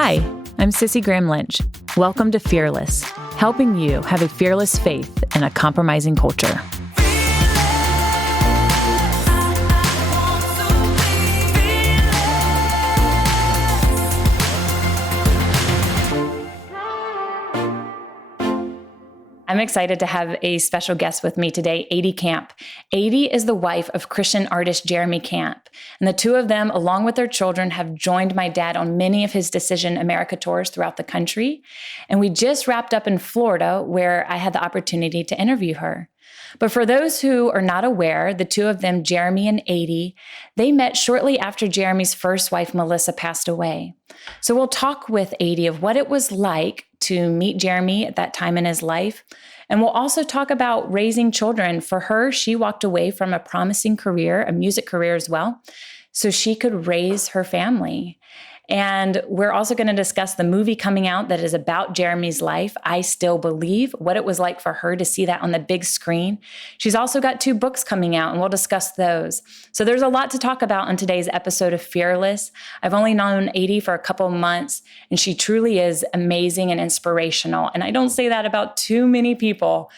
Hi, I'm Cissie Lynch. Welcome to Fearless, helping you have a fearless faith in a compromising culture. I'm excited to have a special guest with me today, Adie Camp. Adie is the wife of Christian artist Jeremy Camp, and the two of them, along with their children, have joined my dad on many of his Decision America tours throughout the country. And we just wrapped up in Florida, where I had the opportunity to interview her. But for those who are not aware, the two of them, Jeremy and Adie, they met shortly after Jeremy's first wife, Melissa, passed away. So we'll talk with Adie of what it was like to meet Jeremy at that time in his life. And we'll also talk about raising children. For her, she walked away from a promising career, a music career as well, so she could raise her family. And we're also going to discuss the movie coming out that is about Jeremy's life, I Still Believe, what it was like for her to see that on the big screen. She's also got 2 books coming out, and we'll discuss those. So there's a lot to talk about on today's episode of Fearless. I've only known Adie for a couple of months, and she truly is amazing and inspirational. And I don't say that about too many people,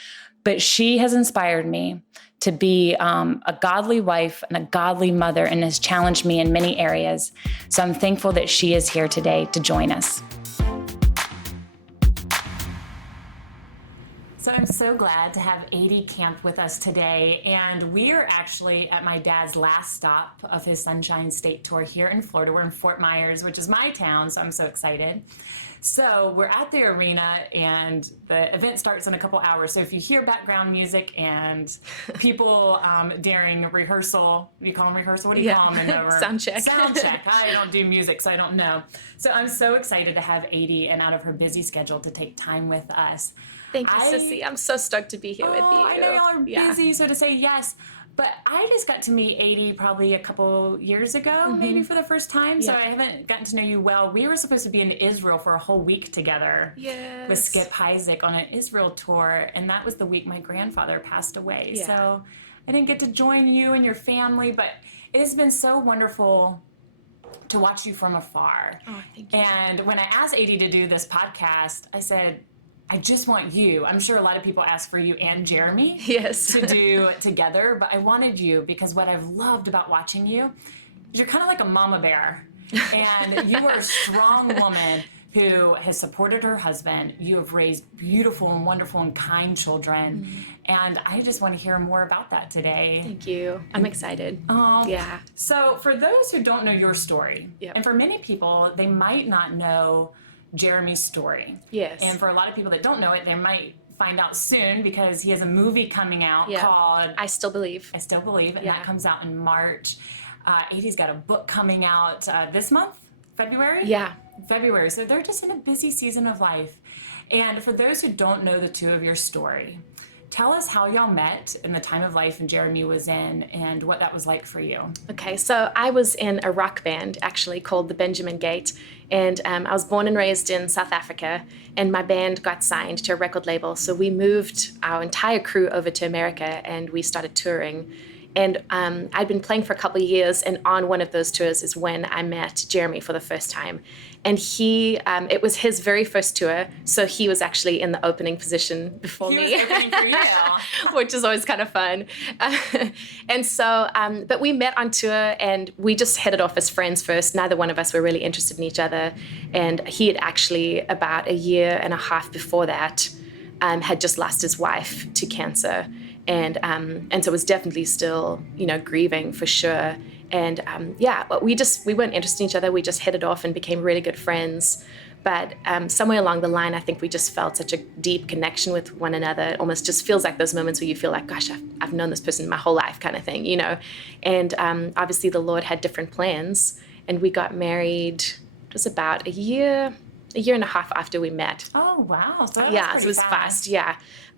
but she has inspired me to be a godly wife and a godly mother, and has challenged me in many areas. So I'm thankful that she is here today to join us. So I'm so glad to have Adie Camp with us today, and we are actually at my dad's last stop of his Sunshine State Tour here in Florida. We're in Fort Myers, which is my town, so I'm so excited. So we're at the arena, and the event starts in a couple hours. So if you hear background music and people during rehearsal, you call them rehearsal? What do you call them? Sound check. Sound check. I don't do music, so I don't know. So I'm so excited to have Adie, and out of her busy schedule, to take time with us. Thank you, Cissie. I'm so stoked to be here with you. I know y'all are busy, so to say yes. But I just got to meet Adie probably a couple years ago, maybe for the first time. So I haven't gotten to know you well. We were supposed to be in Israel for a whole week together with Skip Heitzig on an Israel tour. And that was the week my grandfather passed away. Yeah. So I didn't get to join you and your family, but it has been so wonderful to watch you from afar. Oh, thank you. And when I asked Adie to do this podcast, I said, I just want you. I'm sure a lot of people ask for you and Jeremy to do together, but I wanted you because what I've loved about watching you is you're kind of like a mama bear, and you are a strong woman who has supported her husband. You have raised beautiful and wonderful and kind children, and I just want to hear more about that today. Thank you. I'm excited. Yeah. So for those who don't know your story, and for many people, they might not know Jeremy's story. Yes. And for a lot of people that don't know it, they might find out soon because he has a movie coming out called I Still Believe. I Still Believe, and that comes out in March. Adie's got a book coming out this month, February? Yeah. February. So they're just in a busy season of life. And for those who don't know the two of your story, tell us how y'all met in the time of life and Jeremy was in, and what that was like for you. Okay, so I was in a rock band actually called the Benjamin Gate, and I was born and raised in South Africa, and my band got signed to a record label. So we moved our entire crew over to America, and we started touring. And I'd been playing for a couple of years, and on one of those tours is when I met Jeremy for the first time. And it was his very first tour, so he was actually in the opening position before me. He was opening for you. Which is always kind of fun. And so, but we met on tour, and we just hit it off as friends first. Neither one of us were really interested in each other. And he had actually, about a year and a half before that, had just lost his wife to cancer. And so was definitely still, grieving for sure. And but we weren't interested in each other. We just hit it off and became really good friends. But somewhere along the line, I think we just felt such a deep connection with one another. It almost just feels like those moments where you feel like, gosh, I've known this person my whole life kind of thing, And obviously the Lord had different plans. And we got married, it was about a year and a half after we met. Oh, wow. So so it was fast.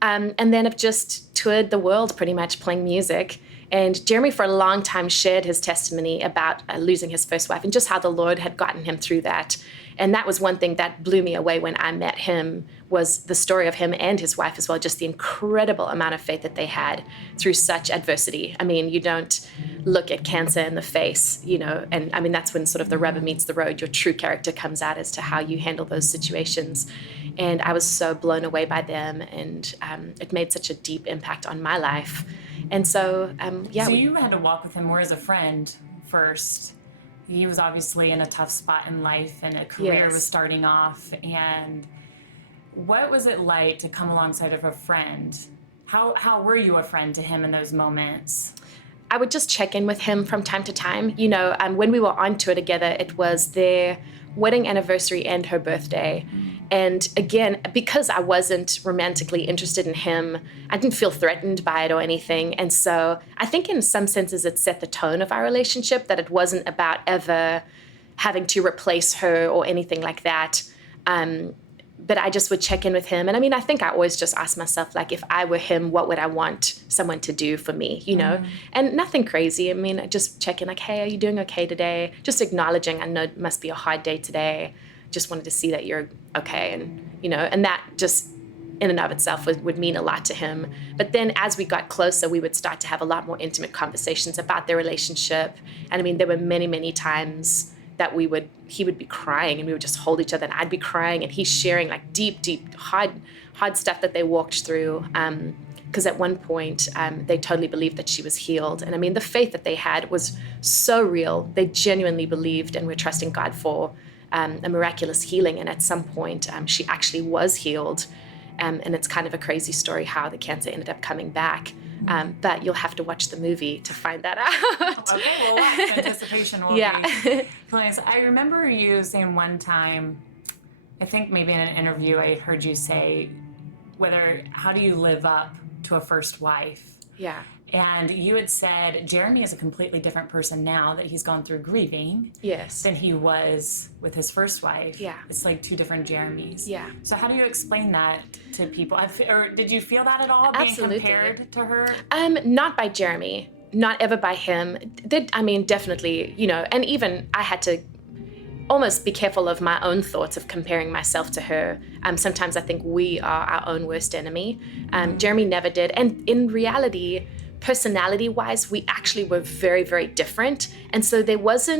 And then I've just toured the world pretty much playing music. And Jeremy, for a long time, shared his testimony about losing his first wife and just how the Lord had gotten him through that. And that was one thing that blew me away when I met him, was the story of him and his wife as well, just the incredible amount of faith that they had through such adversity. I mean, you don't look at cancer in the face, and I mean, that's when sort of the rubber meets the road. Your true character comes out as to how you handle those situations. And I was so blown away by them, and it made such a deep impact on my life. And so, So you had to walk with him more as a friend first. He was obviously in a tough spot in life, and a career was starting off. And what was it like to come alongside of a friend? How were you a friend to him in those moments? I would just check in with him from time to time. When we were on tour together, it was their wedding anniversary and her birthday. And again, because I wasn't romantically interested in him, I didn't feel threatened by it or anything. And so I think in some senses it set the tone of our relationship, that it wasn't about ever having to replace her or anything like that. But I just would check in with him. And I mean, I think I always just asked myself, like, if I were him, what would I want someone to do for me, And nothing crazy. I mean, I just check in like, hey, are you doing okay today? Just acknowledging, I know it must be a hard day today. Just wanted to see that you're okay. And that just in and of itself would mean a lot to him. But then as we got closer, we would start to have a lot more intimate conversations about their relationship. And I mean, there were many, many times that he would be crying and we would just hold each other, and I'd be crying and he's sharing like deep, hard stuff that they walked through. Because at one point, they totally believed that she was healed. And I mean, the faith that they had was so real. They genuinely believed and were trusting God for a miraculous healing. And at some point, she actually was healed. And it's kind of a crazy story how the cancer ended up coming back. But you'll have to watch the movie to find that out. Okay, well, anticipation will be nice. I remember you saying one time, I think maybe in an interview I heard you say, how do you live up to a first wife? Yeah. And you had said Jeremy is a completely different person now that he's gone through grieving than he was with his first wife. Yeah. It's like two different Jeremys. Yeah. So how do you explain that to people? Or did you feel that at all, Absolutely. being compared to her? Not by Jeremy. Not ever by him. Definitely, and even I had to almost be careful of my own thoughts of comparing myself to her. Sometimes I think we are our own worst enemy. Jeremy never did. And in reality, personality-wise, we actually were very, very different. And so it was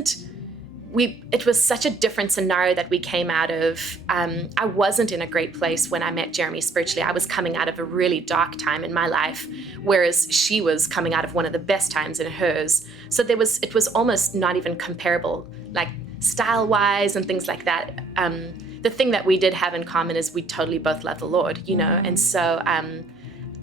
such a different scenario that we came out of. I wasn't in a great place when I met Jeremy spiritually. I was coming out of a really dark time in my life, whereas she was coming out of one of the best times in hers. So it was almost not even comparable, like style-wise and things like that. The thing that we did have in common is we totally both love the Lord, And so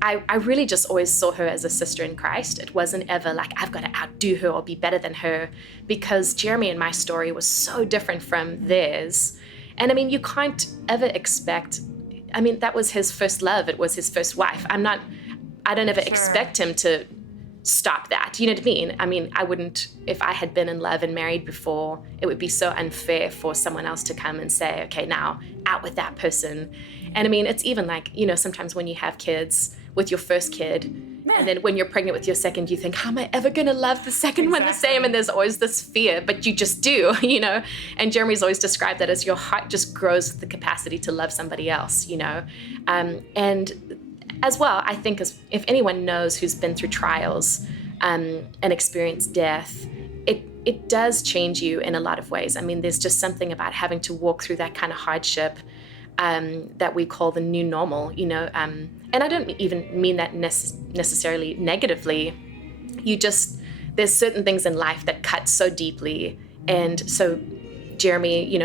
I really just always saw her as a sister in Christ. It wasn't ever like, I've got to outdo her or be better than her, because Jeremy and my story was so different from theirs. And I mean, you can't ever expect, that was his first love. It was his first wife. I don't ever expect him to stop that. You know what I mean? I wouldn't, if I had been in love and married before, it would be so unfair for someone else to come and say, okay, now out with that person. And I mean, it's even like, sometimes when you have kids, with your first kid, and then when you're pregnant with your second, you think, how am I ever going to love the second one the same? And there's always this fear, but you just do, And Jeremy's always described that as your heart just grows with the capacity to love somebody else, And as well, I think if anyone knows who's been through trials and experienced death, it does change you in a lot of ways. I mean, there's just something about having to walk through that kind of hardship that we call the new normal, and I don't even mean that necessarily negatively. There's certain things in life that cut so deeply. And so Jeremy,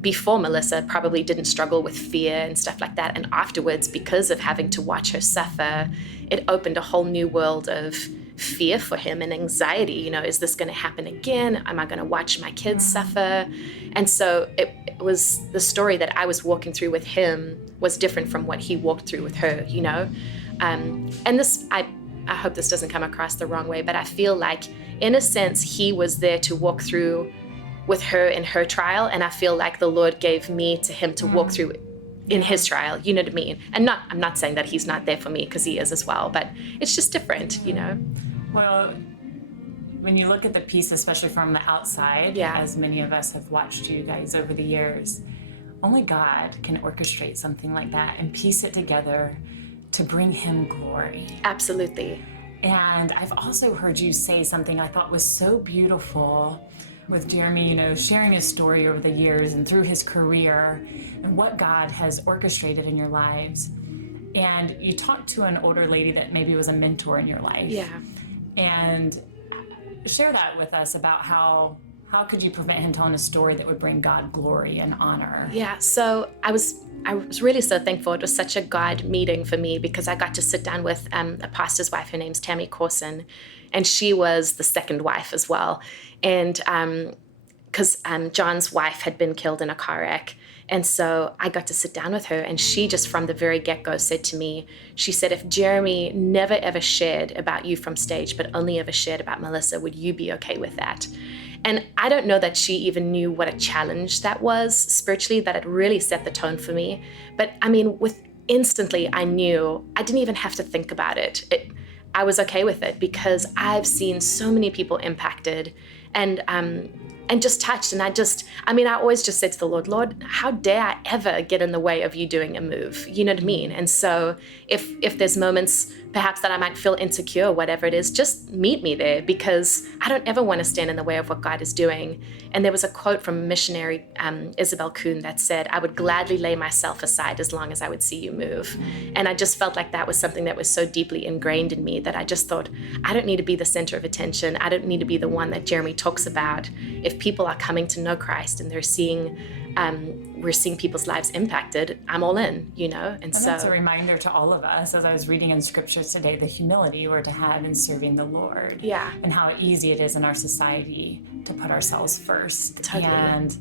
before Melissa, probably didn't struggle with fear and stuff like that. And afterwards, because of having to watch her suffer, it opened a whole new world of fear for him and anxiety. Is this going to happen again? Am I going to watch my kids suffer? And so it was the story that I was walking through with him was different from what he walked through with her, And this, I hope this doesn't come across the wrong way, but I feel like in a sense, he was there to walk through with her in her trial. And I feel like the Lord gave me to him to walk through in his trial, you know what I mean? And I'm not saying that he's not there for me, because he is as well, but it's just different, Well, when you look at the piece, especially from the outside, as many of us have watched you guys over the years, only God can orchestrate something like that and piece it together to bring him glory. Absolutely. And I've also heard you say something I thought was so beautiful with Jeremy, you know, sharing his story over the years and through his career and what God has orchestrated in your lives. And you talked to an older lady that maybe was a mentor in your life. Yeah. And share that with us about how could you prevent him telling a story that would bring God glory and honor? Yeah, so I was really so thankful. It was such a God meeting for me because I got to sit down with a pastor's wife. Her name's Tammy Corson, and she was the second wife as well. And because John's wife had been killed in a car wreck. And so I got to sit down with her, and she just from the very get-go said to me, she said, if Jeremy never ever shared about you from stage, but only ever shared about Melissa, would you be okay with that? And I don't know that she even knew what a challenge that was spiritually, that it really set the tone for me. But I mean, instantly I knew I didn't even have to think about it. I was okay with it because I've seen so many people impacted and just touched. And I always just said to the Lord, how dare I ever get in the way of you doing a move? You know what I mean? And so if there's moments perhaps that I might feel insecure, whatever it is, just meet me there because I don't ever want to stand in the way of what God is doing. And there was a quote from missionary Isabel Kuhn that said, I would gladly lay myself aside as long as I would see you move. And I just felt like that was something that was so deeply ingrained in me that I just thought, I don't need to be the center of attention. I don't need to be the one that Jeremy talks about. If people are coming to know Christ and they're seeing, we're seeing people's lives impacted, I'm all in, you know? And so that's a reminder to all of us, as I was reading in scriptures today, the humility we're to have in serving the Lord. Yeah. And how easy it is in our society to put ourselves first. Totally. And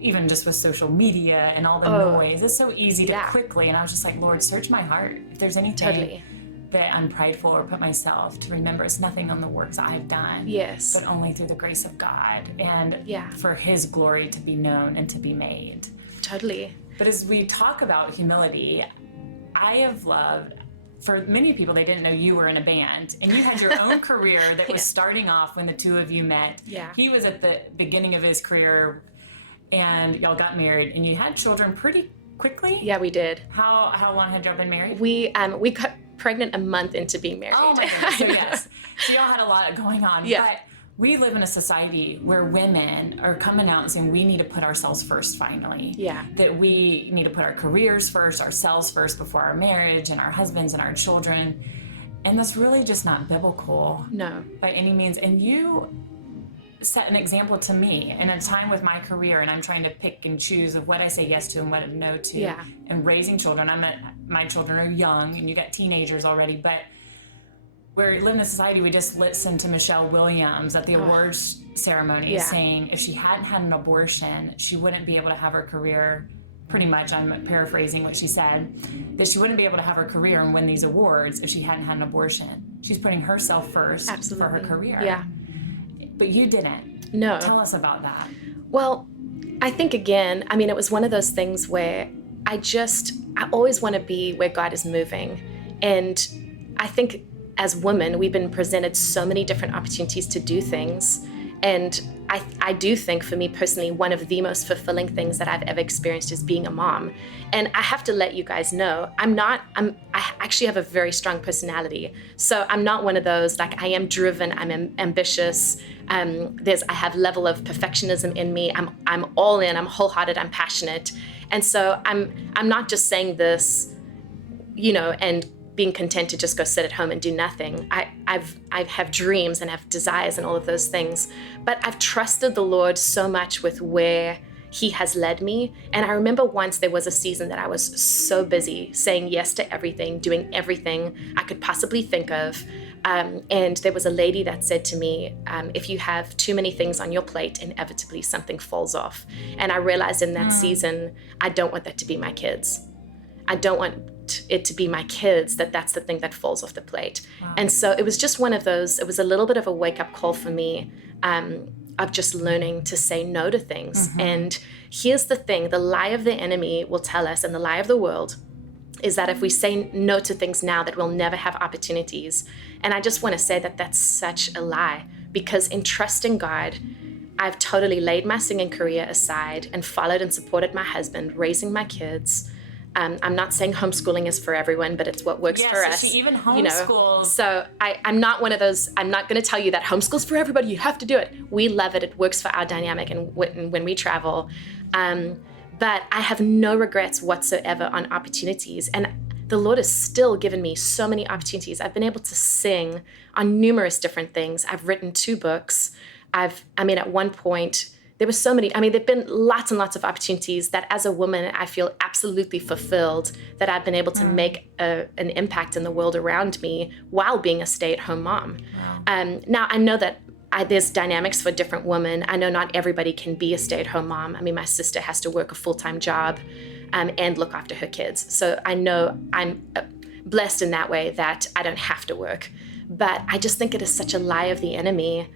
even just with social media and all the noise, it's so easy to quickly, and I was just like, Lord, search my heart. If there's anything that I'm prideful or put myself, to remember it's nothing on the works I've done, but only through the grace of God and for his glory to be known and to be made. Totally. But as we talk about humility, I have loved, for many people, they didn't know you were in a band and you had your own career that was starting off when the two of you met. Yeah. He was at the beginning of his career and y'all got married and you had children pretty quickly. Yeah, we did. How long had y'all been married? We got pregnant a month into being married. Oh my goodness, so yes. So y'all had a lot going on. Yeah. But we live in a society where women are coming out and saying we need to put ourselves first finally. Yeah. That we need to put our careers first, ourselves first before our marriage and our husbands and our children. And that's really just not biblical. No. By any means. And you set an example to me in a time with my career, and I'm trying to pick and choose of what I say yes to and what I no to. Yeah. And raising children. My children are young, and you got teenagers already, but we live in a society, we just listened to Michelle Williams at the awards ceremony saying if she hadn't had an abortion, she wouldn't be able to have her career. Pretty much, I'm paraphrasing what she said, that she wouldn't be able to have her career and win these awards if she hadn't had an abortion. She's putting herself first for her career. Yeah. But you didn't. No. Tell us about that. Well, I think again, it was one of those things where I always want to be where God is moving. And I think as women, we've been presented so many different opportunities to do things. And I do think for me personally, one of the most fulfilling things that I've ever experienced is being a mom. And I have to let you guys know, I actually have a very strong personality. So I'm not one of those, like I am driven, I'm ambitious. I have level of perfectionism in me. I'm all in, I'm wholehearted, I'm passionate. And so I'm not just saying this, and being content to just go sit at home and do nothing. I have dreams and have desires and all of those things, but I've trusted the Lord so much with where he has led me. And I remember once there was a season that I was so busy saying yes to everything, doing everything I could possibly think of. And there was a lady that said to me, if you have too many things on your plate, inevitably something falls off. And I realized in that season, I don't want that to be my kids. I don't want it to be my kids, that's the thing that falls off the plate. Wow. And so it was just one of those, it was a little bit of a wake-up call for me of just learning to say no to things. Mm-hmm. And here's the thing, the lie of the enemy will tell us, and the lie of the world is that if we say no to things now, that we'll never have opportunities. And I just want to say that that's such a lie, because in trusting God, I've totally laid my singing career aside and followed and supported my husband, raising my kids. I'm not saying homeschooling is for everyone, but it's what works for us. She even homeschools. So I'm not one of those, I'm not going to tell you that homeschool's for everybody, you have to do it. We love it. It works for our dynamic and when we travel. But I have no regrets whatsoever on opportunities. And the Lord has still given me so many opportunities. I've been able to sing on numerous different things. I've written 2 books. At one point, there were so many, there've been lots and lots of opportunities that as a woman, I feel absolutely fulfilled that I've been able to make an impact in the world around me while being a stay-at-home mom. Wow. Now, I know that there's dynamics for different women. I know not everybody can be a stay-at-home mom. My sister has to work a full-time job and look after her kids. So I know I'm blessed in that way that I don't have to work. But I just think it is such a lie of the enemy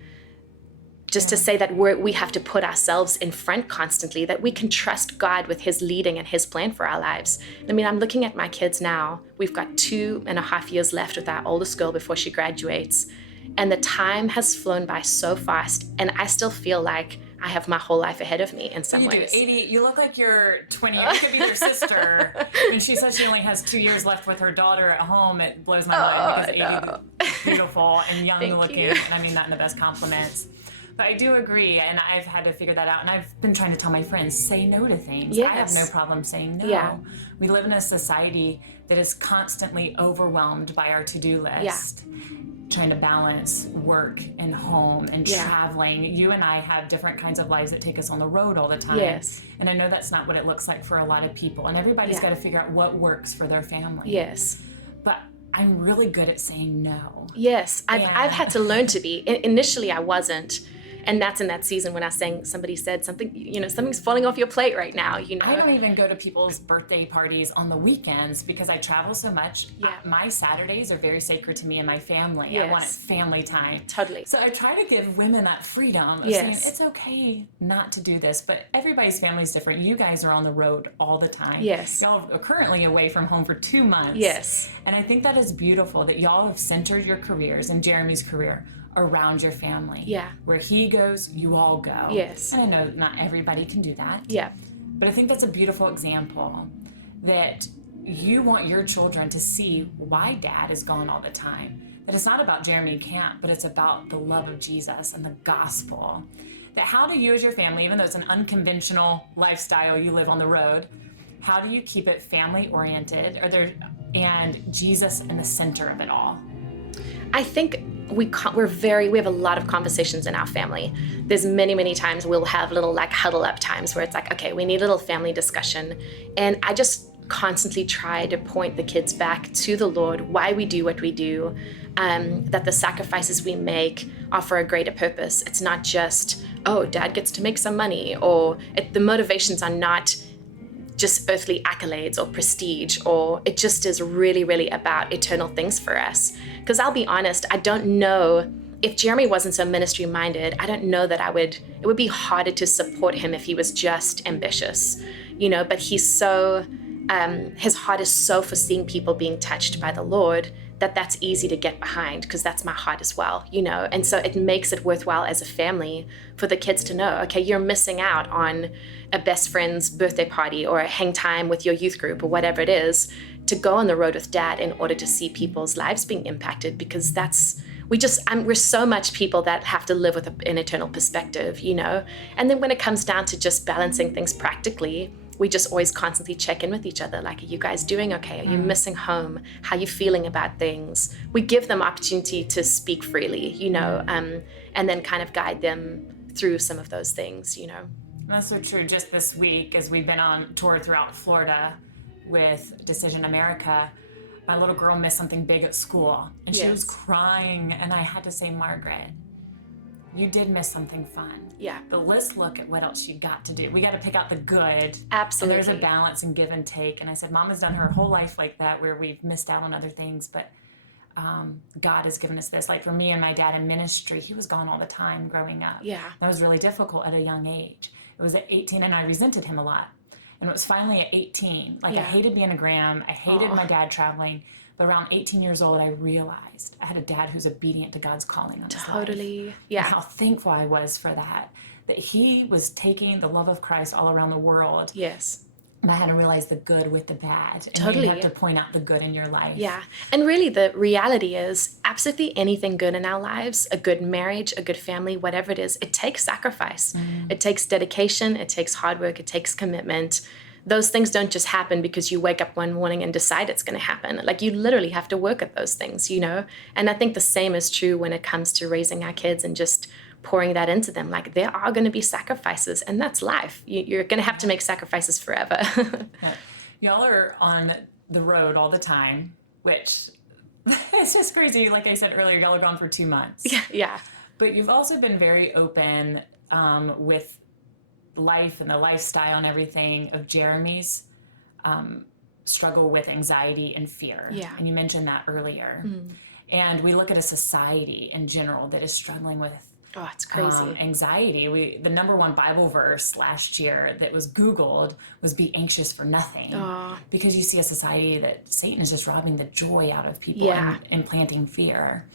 just to say that we have to put ourselves in front constantly, that we can trust God with his leading and his plan for our lives. I'm looking at my kids now. We've got 2.5 years left with our oldest girl before she graduates. And the time has flown by so fast. And I still feel like I have my whole life ahead of me in some ways. Adie, you look like you're 20. You could be your sister. When she says she only has 2 years left with her daughter at home, it blows my mind because Adie's beautiful and young looking. And I mean that in the best compliments. But I do agree, and I've had to figure that out. And I've been trying to tell my friends, say no to things. Yes. I have no problem saying no. Yeah. We live in a society that is constantly overwhelmed by our to-do list. Yeah. Trying to balance work and home and traveling. You and I have different kinds of lives that take us on the road all the time. Yes. And I know that's not what it looks like for a lot of people. And everybody's got to figure out what works for their family. Yes. But I'm really good at saying no. Yes. I've had to learn to be. Initially, I wasn't. And that's in that season when somebody said something, something's falling off your plate right now, I don't even go to people's birthday parties on the weekends because I travel so much. Yeah. My Saturdays are very sacred to me and my family. Yes. I want family time. Totally. So I try to give women that freedom of saying, it's okay not to do this, but everybody's family is different. You guys are on the road all the time. Yes. Y'all are currently away from home for 2 months. Yes. And I think that is beautiful that y'all have centered your careers and Jeremy's career around your family. Yeah. Where he goes, you all go. Yes. And I know not everybody can do that. Yeah. But I think that's a beautiful example that you want your children to see why dad is gone all the time. That it's not about Jeremy Camp, but it's about the love of Jesus and the gospel. That how do you as your family, even though it's an unconventional lifestyle you live on the road, how do you keep it family oriented and Jesus in the center of it all? I think we have a lot of conversations in our family. There's many times we'll have little huddle up times where it's okay, we need a little family discussion. And I just constantly try to point the kids back to the Lord, why we do what we do, that the sacrifices we make are for a greater purpose. It's not just, dad gets to make some money, or the motivations are not just earthly accolades or prestige, or it just is really, really about eternal things for us. Because I'll be honest, I don't know, if Jeremy wasn't so ministry minded, I don't know that it would be harder to support him if he was just ambitious, but he's so, his heart is so for seeing people being touched by the Lord that's easy to get behind, because that's my heart as well, and so it makes it worthwhile as a family for the kids to know, okay, you're missing out on a best friend's birthday party or a hang time with your youth group or whatever it is, to go on the road with dad in order to see people's lives being impacted, because we're so much people that have to live with an eternal perspective, and then when it comes down to just balancing things practically, we just always constantly check in with each other. Are you guys doing okay? Are you missing home? How are you feeling about things? We give them opportunity to speak freely, and then kind of guide them through some of those things, That's so true. Just this week, as we've been on tour throughout Florida with Decision America, my little girl missed something big at school, and she was crying, and I had to say, Margaret, you did miss something fun. Yeah. But let's look at what else you got to do. We got to pick out the good. Absolutely. And there's a balance and give and take. And I said, Mama's done her whole life like that, where we've missed out on other things, but God has given us this. For me and my dad in ministry, he was gone all the time growing up. Yeah. That was really difficult at a young age. It was at 18, and I resented him a lot. And it was finally at 18. Like, I Yeah. hated being a gram. I hated my dad traveling. But around 18 years old, I realized I had a dad who's obedient to God's calling on his life. Totally. And how thankful I was for that he was taking the love of Christ all around the world. Yes. And I had to realize the good with the bad. And Totally. you have to point out the good in your life. Yeah. And really the reality is absolutely anything good in our lives, a good marriage, a good family, whatever it is, it takes sacrifice. It takes dedication. It takes hard work. It takes commitment. Those things don't just happen because you wake up one morning and decide it's going to happen. Like, you literally have to work at those things, you know? And I think the same is true when it comes to raising our kids and just pouring that into them. Like, there are going to be sacrifices, and that's life. You're going to have to make sacrifices forever. Yeah. Y'all are on the road all the time, which it's just crazy. Like I said earlier, y'all are gone for 2 months. Yeah. But you've also been very open with life and the lifestyle and everything of Jeremy's struggle with anxiety and fear. Yeah. And you mentioned that earlier. And we look at a society in general that is struggling with Oh, it's crazy. anxiety. The number one Bible verse last year that was Googled was "Be anxious for nothing," because you see a society that Satan is just robbing the joy out of people and planting fear.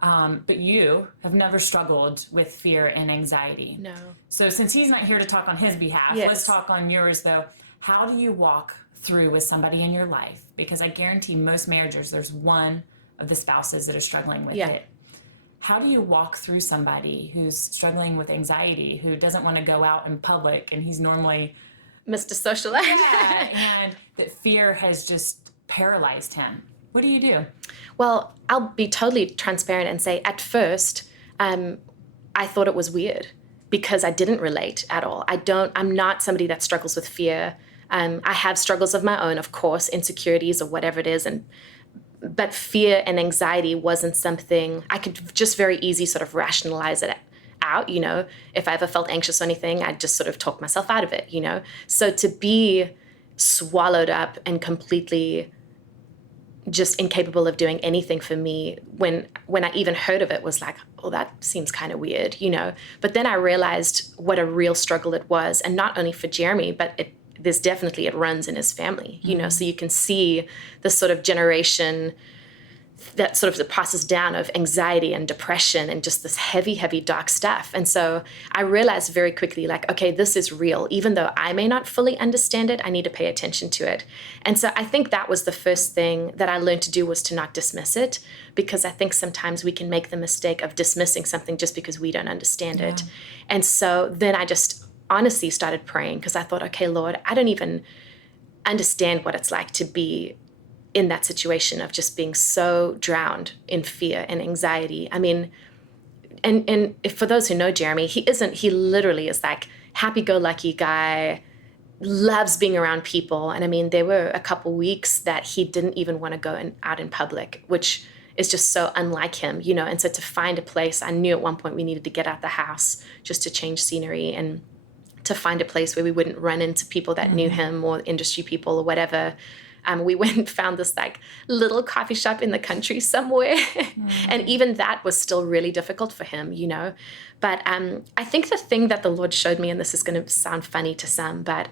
But you have never struggled with fear and anxiety. No. So since he's not here to talk on his behalf, let's talk on yours, though. How do you walk through with somebody in your life? Because I guarantee most marriages, there's one of the spouses that are struggling with it. How do you walk through somebody who's struggling with anxiety, who doesn't want to go out in public, and he's normally Mr. Socialite? and that fear has just paralyzed him? What do you do? Well, I'll be totally transparent and say at first, I thought it was weird because I didn't relate at all. I'm not somebody that struggles with fear. I have struggles of my own, of course, insecurities or whatever it is, but fear and anxiety wasn't something I could just very easy sort of rationalize it out, you know. If I ever felt anxious or anything, I'd just sort of talk myself out of it, you know. So to be swallowed up and completely just incapable of doing anything for me when I even heard of it was like, oh, that seems kind of weird, you know. But then I realized what a real struggle it was, and not only for Jeremy, but it runs in his family, you know. So you can see this sort of generation that sort of passes down of anxiety and depression and just this heavy, heavy, dark stuff. And so I realized very quickly, like, okay, this is real. Even though I may not fully understand it, I need to pay attention to it. And so I think that was the first thing that I learned to do, was to not dismiss it, because I think sometimes we can make the mistake of dismissing something just because we don't understand it. And so then I just honestly started praying, because I thought, okay, Lord, I don't even understand what it's like to be in that situation of just being so drowned in fear and anxiety. I mean, and if, for those who know Jeremy, he literally is like happy-go-lucky guy, loves being around people. And I mean, there were a couple weeks that he didn't even want to go out in public, which is just so unlike him, you know. And so to find a place, I knew at one point we needed to get out the house just to change scenery, and to find a place where we wouldn't run into people that knew him or industry people or whatever. We went and found this like little coffee shop in the country somewhere. And even that was still really difficult for him, you know. But I think the thing that the Lord showed me, and this is going to sound funny to some, but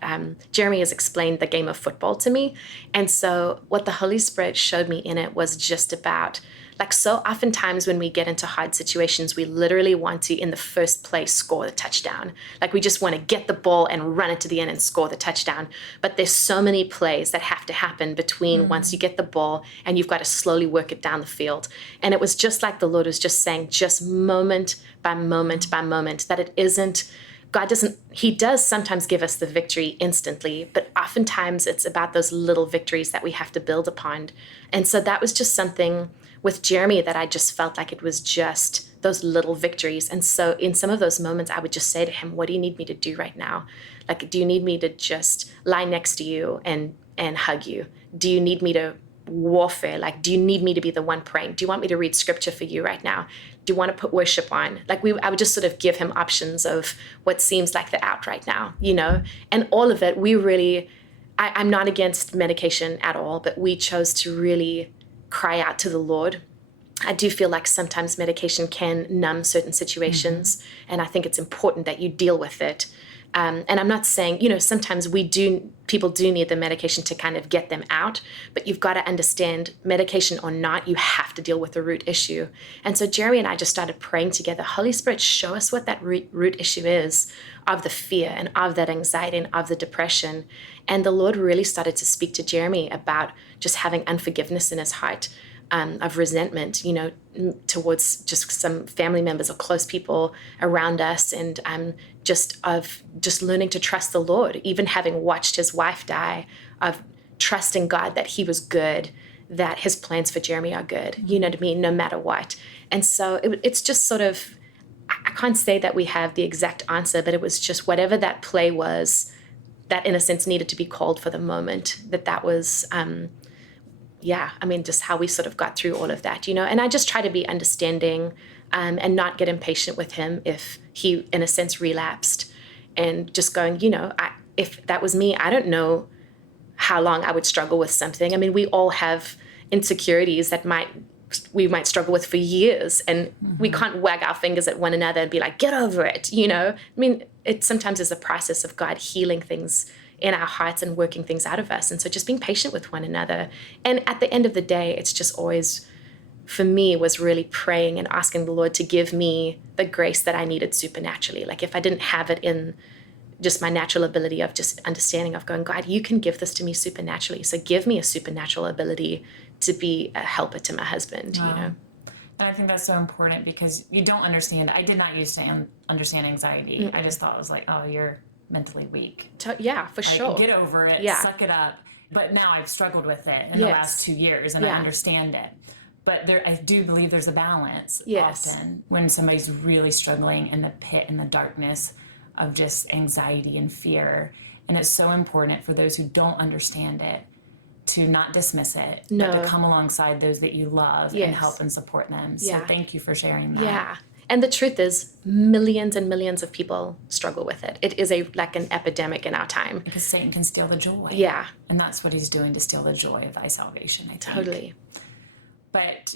Jeremy has explained the game of football to me. And so what the Holy Spirit showed me in it was just about, like, so oftentimes when we get into hard situations, we literally want to, in the first place, score the touchdown. Like, we just want to get the ball and run it to the end and score the touchdown. But there's so many plays that have to happen between once you get the ball and you've got to slowly work it down the field. And it was just like the Lord was just saying, just moment by moment by moment, that it isn't, he does sometimes give us the victory instantly, but oftentimes it's about those little victories that we have to build upon. And so that was just something with Jeremy that I just felt like it was just those little victories. And so in some of those moments, I would just say to him, what do you need me to do right now? Like, do you need me to just lie next to you and hug you? Do you need me to warfare? Like, do you need me to be the one praying? Do you want me to read scripture for you right now? Do you want to put worship on? Like, I would just sort of give him options of what seems like the out right now, you know? And all of it, we really, I'm not against medication at all, but we chose to really cry out to the Lord. I do feel like sometimes medication can numb certain situations, and I think it's important that you deal with it. And I'm not saying, you know, sometimes we do people do need the medication to kind of get them out, but you've got to understand, medication or not, you have to deal with the root issue. And so Jeremy and I just started praying together, Holy Spirit, show us what that root issue is of the fear and of that anxiety and of the depression. And the Lord really started to speak to Jeremy about just having unforgiveness in his heart, of resentment, towards just some family members or close people around us, and just learning to trust the Lord, even having watched his wife die, of trusting God that he was good, that his plans for Jeremy are good, you know what I mean, no matter what. And so it's just sort of, I can't say that we have the exact answer, but it was just whatever that play was that in a sense needed to be called for the moment, that was, just how we sort of got through all of that, and I just try to be understanding, and not get impatient with him if he, in a sense, relapsed, and just going, if that was me, I don't know how long I would struggle with something. I mean, we all have insecurities that we might struggle with for years, and we can't wag our fingers at one another and be like, get over it, I mean, it sometimes is a process of God healing things in our hearts and working things out of us. And so just being patient with one another. And at the end of the day, it's just always, for me, was really praying and asking the Lord to give me the grace that I needed supernaturally. Like if I didn't have it in just my natural ability of just understanding of going, God, you can give this to me supernaturally. So give me a supernatural ability to be a helper to my husband, And I think that's so important because you don't understand. I did not used to understand anxiety. Mm-mm. I just thought it was like, oh, you're mentally weak. For sure. Get over it, suck it up. But now I've struggled with it in the last 2 years, and I understand it. But I do believe there's a balance often when somebody's really struggling in the pit and the darkness of just anxiety and fear. And it's so important for those who don't understand it to not dismiss it, but to come alongside those that you love and help and support them. So thank you for sharing that. Yeah. And the truth is, millions and millions of people struggle with it. It is like an epidemic in our time. Because Satan can steal the joy. Yeah. And that's what he's doing, to steal the joy of thy salvation, I think. Totally. But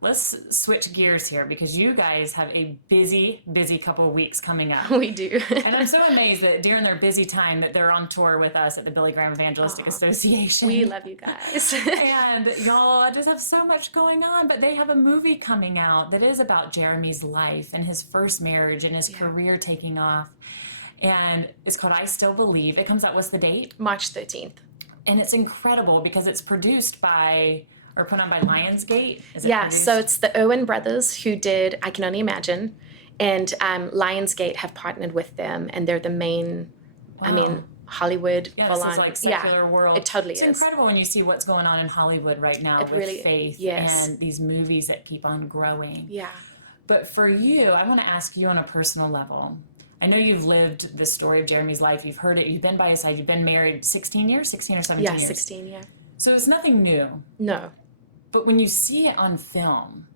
let's switch gears here, because you guys have a busy couple of weeks coming up. We do. And I'm so amazed that during their busy time that they're on tour with us at the Billy Graham Evangelistic Association. We love you guys. And y'all just have so much going on, but they have a movie coming out that is about Jeremy's life and his first marriage and his career taking off. And it's called I Still Believe. It comes out, what's the date? March 13th. And it's incredible because it's produced by, or put on by Lionsgate? So it's the Irwin brothers who did I Can Only Imagine, and Lionsgate have partnered with them, and they're the main, Hollywood. This is like secular world. It totally is. It's incredible when you see what's going on in Hollywood right now with faith and these movies that keep on growing. Yeah. But for you, I want to ask you on a personal level. I know you've lived the story of Jeremy's life. You've heard it. You've been by his side. You've been married 16 or 17 years? 16, yeah. So it's nothing new. No. But when you see it on film,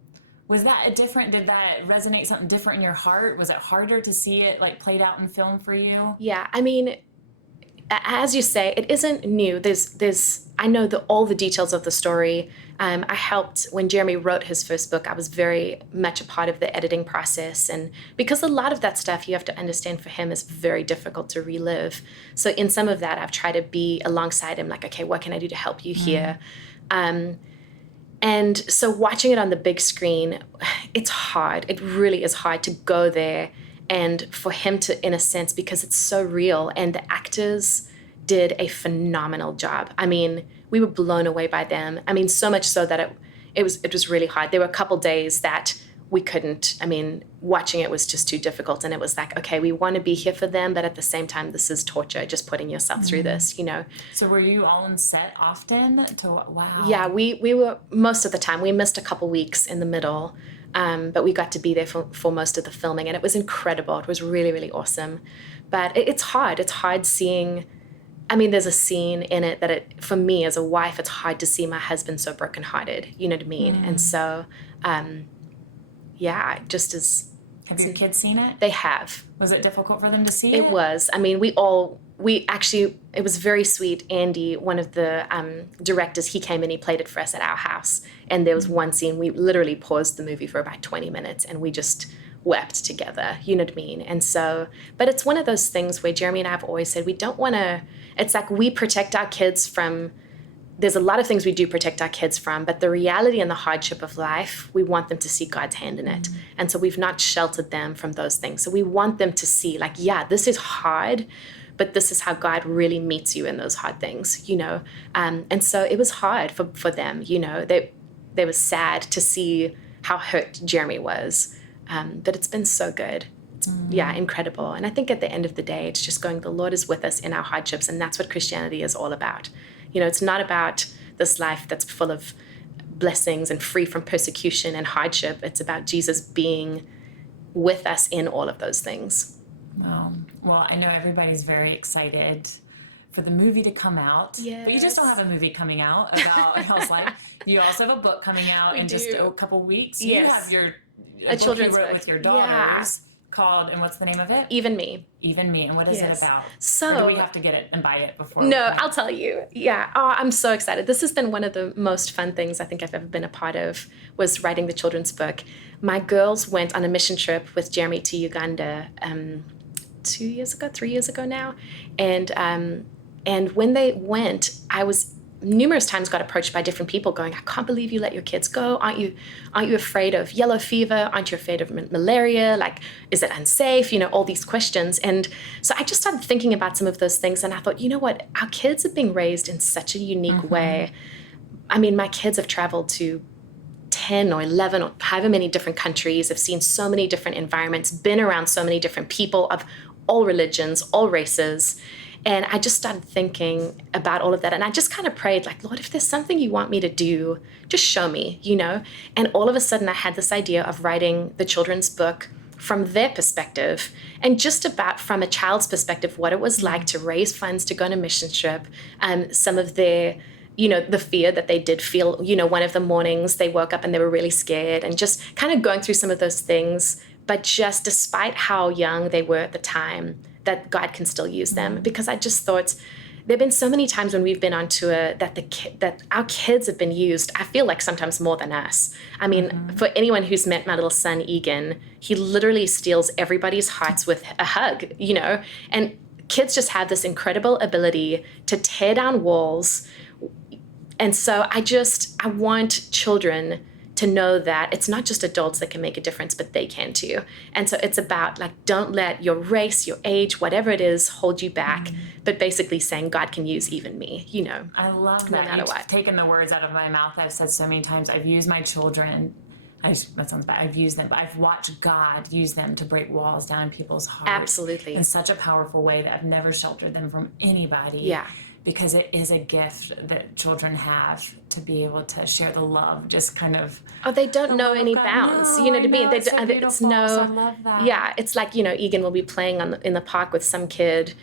did that resonate something different in your heart? Was it harder to see it like played out in film for you? Yeah, I mean, as you say, it isn't new. I know all the details of the story. I helped when Jeremy wrote his first book. I was very much a part of the editing process. And because a lot of that stuff you have to understand for him is very difficult to relive. So in some of that, I've tried to be alongside him, like, okay, what can I do to help you here? And so watching it on the big screen, it's hard. It really is hard to go there and for him to, in a sense, because it's so real, and the actors did a phenomenal job. I mean, we were blown away by them. I mean, so much so that it was really hard. There were a couple days that we couldn't, watching it was just too difficult. And it was like, okay, we want to be here for them, but at the same time, this is torture, just putting yourself through this, So were you all on set often? Wow. Yeah, we were most of the time. We missed a couple weeks in the middle, but we got to be there for most of the filming, and it was incredible. It was really, really awesome. But it's hard. It's hard seeing, there's a scene in it that for me as a wife, it's hard to see my husband so brokenhearted, you know what I mean? And so, it just is. Have your kids seen it? They have. Was it difficult for them to see it? It was. It was very sweet. Andy, one of the directors, he came and he played it for us at our house. And there was one scene, we literally paused the movie for about 20 minutes and we just wept together, you know what I mean? And so, but it's one of those things where Jeremy and I have always said, we don't want to, it's like we protect our kids from, there's a lot of things we do protect our kids from, but the reality and the hardship of life, we want them to see God's hand in it. And so we've not sheltered them from those things. So we want them to see like, yeah, this is hard, but this is how God really meets you in those hard things, you know? And so it was hard for them, you know, they were sad to see how hurt Jeremy was. But it's been so good. It's, incredible. And I think at the end of the day, it's just going, the Lord is with us in our hardships. And that's what Christianity is all about. You know, it's not about this life that's full of blessings and free from persecution and hardship. It's about Jesus being with us in all of those things. Well, I know everybody's very excited for the movie to come out. Yes. But you just don't have a movie coming out about Hell's Life. You also have a book coming out in just a couple weeks. Yes. You have your a children's book with your daughters called, and what's the name of it? Even Me. Even Me. And what is it about? So, or do we have to get it and buy it before? No, I'll tell you. Yeah. Oh, I'm so excited. This has been one of the most fun things I think I've ever been a part of, was writing the children's book. My girls went on a mission trip with Jeremy to Uganda 3 years ago now. And when they went, I was numerous times got approached by different people going, I can't believe you let your kids go. Aren't you afraid of yellow fever? Aren't you afraid of malaria? Like, is it unsafe? You know, all these questions. And so I just started thinking about some of those things. And I thought, you know what? Our kids are being raised in such a unique way. I mean, my kids have traveled to 10 or 11 or however many different countries, have seen so many different environments, been around so many different people of all religions, all races. And I just started thinking about all of that. And I just kind of prayed, like, Lord, if there's something you want me to do, just show me, you know? And all of a sudden I had this idea of writing the children's book from their perspective, and just about from a child's perspective, what it was like to raise funds to go on a mission trip, some of their, you know, the fear that they did feel, you know, one of the mornings they woke up and they were really scared, and just kind of going through some of those things. But just despite how young they were at the time, that God can still use them. Because I just thought, there have been so many times when we've been on tour that that our kids have been used, I feel like sometimes more than us. I mean, for anyone who's met my little son, Egan, he literally steals everybody's hearts with a hug, you know? And kids just have this incredible ability to tear down walls. And so I want children to know that it's not just adults that can make a difference, but they can too. And so it's about, like, don't let your race, your age, whatever it is, hold you back, but basically saying God can use even me, you know. I love that. No matter You've what. taken the words out of my mouth. I've said so many times, I've used my children. That sounds bad. I've used them, but I've watched God use them to break walls down in people's hearts. Absolutely. In such a powerful way that I've never sheltered them from anybody. Yeah. Because it is a gift that children have to be able to share the love, just kind of. Oh, they don't know any bounds. No, you know what I mean? It's so It's beautiful. no. So I love that. Yeah, it's like, you know, Egan will be playing in the park with some kid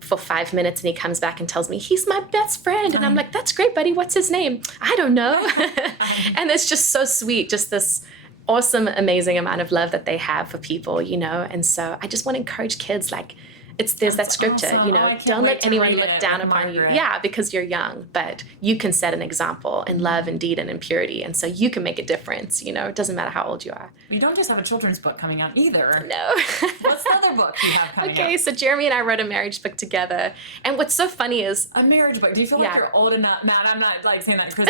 for 5 minutes, and he comes back and tells me he's my best friend, and I'm like, that's great, buddy. What's his name? I don't know. And it's just so sweet, just this awesome, amazing amount of love that they have for people, you know. And so I just want to encourage kids, like, there's that scripture, awesome. you know, I can't don't wait let to anyone read look it down with upon you. Margaret. Yeah, because you're young, but you can set an example in love and deed and in purity. And so you can make a difference, you know. It doesn't matter how old you are. You don't just have a children's book coming out either. No. What's the other book you have coming out? Okay, so Jeremy and I wrote a marriage book together. And what's so funny is, A marriage book. Do you feel like you're old enough? Now, I'm not like saying that because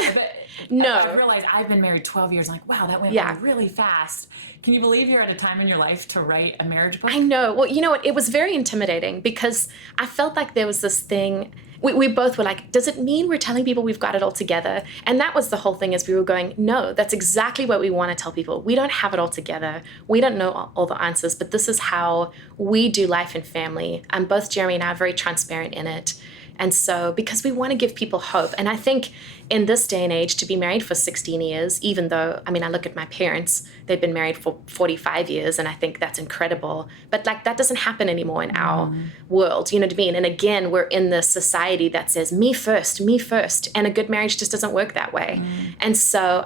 No. I realize I've been married 12 years. Like, wow, that went by really fast. Can you believe you're at a time in your life to write a marriage book? I know. Well, you know what? It was very intimidating because I felt like there was this thing. We both were like, does it mean we're telling people we've got it all together? And that was the whole thing, is we were going, no, that's exactly what we want to tell people. We don't have it all together. We don't know all the answers, but this is how we do life and family. And both Jeremy and I are very transparent in it. And so, because we want to give people hope. And I think in this day and age, to be married for 16 years, even though, I mean, I look at my parents, they've been married for 45 years, and I think that's incredible. But, like, that doesn't happen anymore in our world, you know what I mean? And again, we're in this society that says, me first, me first. And a good marriage just doesn't work that way. And so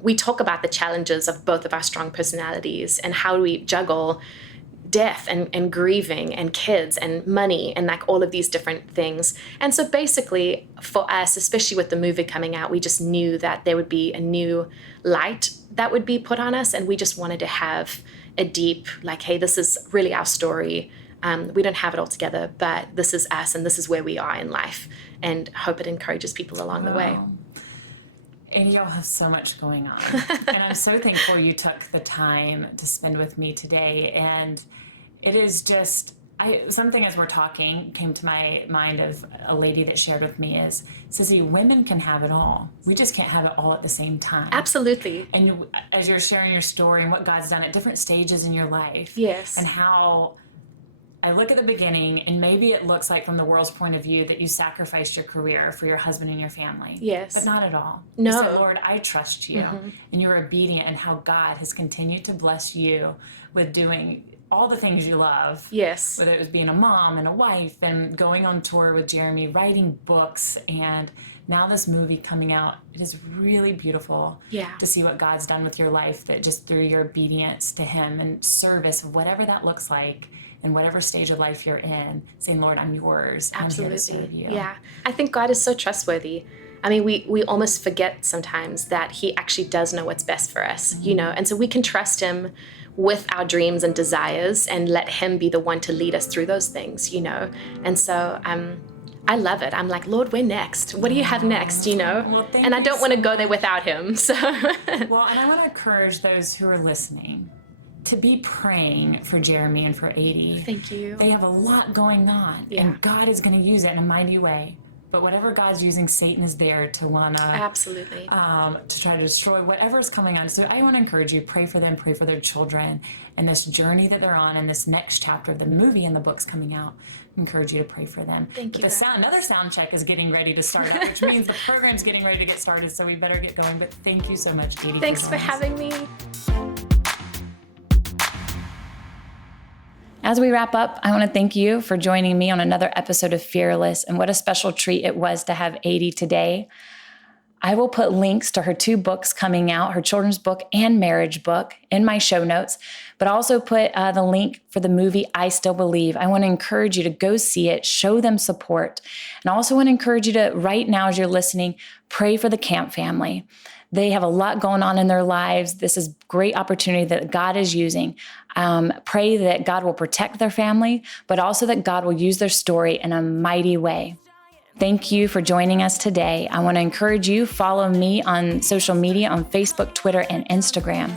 we talk about the challenges of both of our strong personalities and how we juggle death and grieving and kids and money and, like, all of these different things. And so basically for us, especially with the movie coming out, we just knew that there would be a new light that would be put on us, and we just wanted to have a deep, like, hey, this is really our story. We don't have it all together, but this is us and this is where we are in life, and hope it encourages people along the way. Adie, you'll have so much going on. And I'm so thankful you took the time to spend with me today. And it is just, something as we're talking came to my mind of a lady that shared with me is, Cissie, women can have it all. We just can't have it all at the same time. Absolutely. And as you're sharing your story and what God's done at different stages in your life. Yes. And how I look at the beginning, and maybe it looks like from the world's point of view that you sacrificed your career for your husband and your family. Yes. But not at all. No. You said, Lord, I trust you. And you're obedient, and how God has continued to bless you with doing all the things you love. Yes. Whether it was being a mom and a wife and going on tour with Jeremy, writing books, and now this movie coming out. It is really beautiful to see what God's done with your life, that just through your obedience to him and service, whatever that looks like, in whatever stage of life you're in, saying, Lord, I'm yours. Absolutely. I'm here to serve you. Yeah. I think God is so trustworthy. I mean, we almost forget sometimes that he actually does know what's best for us, you know, and so we can trust him with our dreams and desires and let him be the one to lead us through those things, you know. And so I love it. I'm like, Lord, where next? What do you have next, you know? Well, and I don't want to go there without him. So Well, and I want to encourage those who are listening to be praying for Jeremy and for Adie. Thank you. They have a lot going on, and God is going to use it in a mighty way. But whatever God's using, Satan is there to want to absolutely to try to destroy whatever's coming on. So I want to encourage you, pray for them, pray for their children, and this journey that they're on, and this next chapter of the movie and the books coming out. I encourage you to pray for them. Thank you. Another sound check is getting ready to start out, which means the program's getting ready to get started. So we better get going. But thank you so much, Adie. Thanks for having me. As we wrap up, I want to thank you for joining me on another episode of Fearless, and what a special treat it was to have Adie today. I will put links to her 2 books coming out, her children's book and marriage book, in my show notes, but also put the link for the movie I Still Believe. I want to encourage you to go see it, show them support. And I also want to encourage you to, right now as you're listening, pray for the Camp family. They have a lot going on in their lives. This is a great opportunity that God is using. Pray that God will protect their family, but also that God will use their story in a mighty way. Thank you for joining us today. I want to encourage you, follow me on social media on Facebook, Twitter, and Instagram.